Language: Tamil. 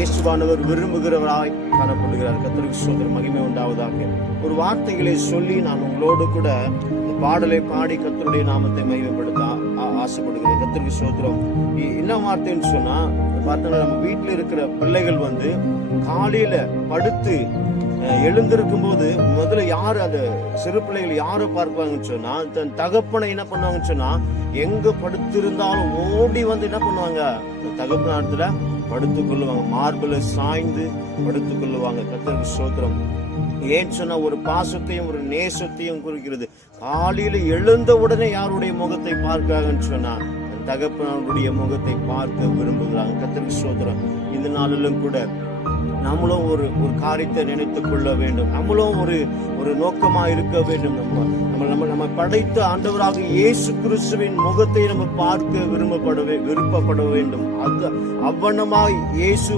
இயேசுவானவர் விரும்புகிறவராய் காணப்படுகிறார். கர்த்தருக்கு ஸ்தோத்திரம், மகிமை உண்டாவதாக. ஒரு வார்த்தைகளை சொல்லி நான் உங்களோடு கூட பாடலை பாடி கர்த்தருடைய நாமத்தை மகிமைப்படுத்த ஆசைப்படுகிறேன். கர்த்தருக்கு ஸ்தோத்திரம். என்ன வார்த்தைன்னு சொன்னா, பார்த்தோம்னா நம்ம வீட்டில் இருக்கிற பிள்ளைகள் காலையில படுத்து எழுந்திருக்கும் போது முதல்ல யாரு அந்த சிறு பிள்ளைகள் யாரை பார்ப்பாங்கன்னு சொன்னா, தன் தகப்பனை என்ன பண்ணுவாங்கன்னு சொன்னா, எங்க படுத்திருந்தாலும் ஓடி என்ன பண்ணுவாங்க, தகப்பனாத்துல படுத்துக் கொள்ளுவாங்க, மார்பில சாய்ந்து படுத்துக் கொள்ளுவாங்க. கர்த்தருக்கு ஸ்தோத்திரம். ஏன்னு சொன்னா ஒரு பாசத்தையும் ஒரு நேசத்தையும் குறிக்கிறது. காலையில எழுந்த உடனே யாருடைய முகத்தை பார்க்கிறாங்கன்னு சொன்னா, தகப்பனுடைய முகத்தை பார்க்க விரும்புகிறாங்க. கர்த்தருக்கு ஸ்தோத்திரம். இந்த நாளிலும் கூட நம்மளும் ஒரு காரியத்தை நினைத்துக் கொள்ள வேண்டும். நம்மளும் ஒரு நோக்கமா இருக்க வேண்டும். நம்ம படைத்த ஆண்டவராக இயேசு கிறிஸ்துவின் முகத்தை நம்ம பார்க்க விருப்பப்பட வேண்டும். அது அவ்வண்ணமாய் இயேசு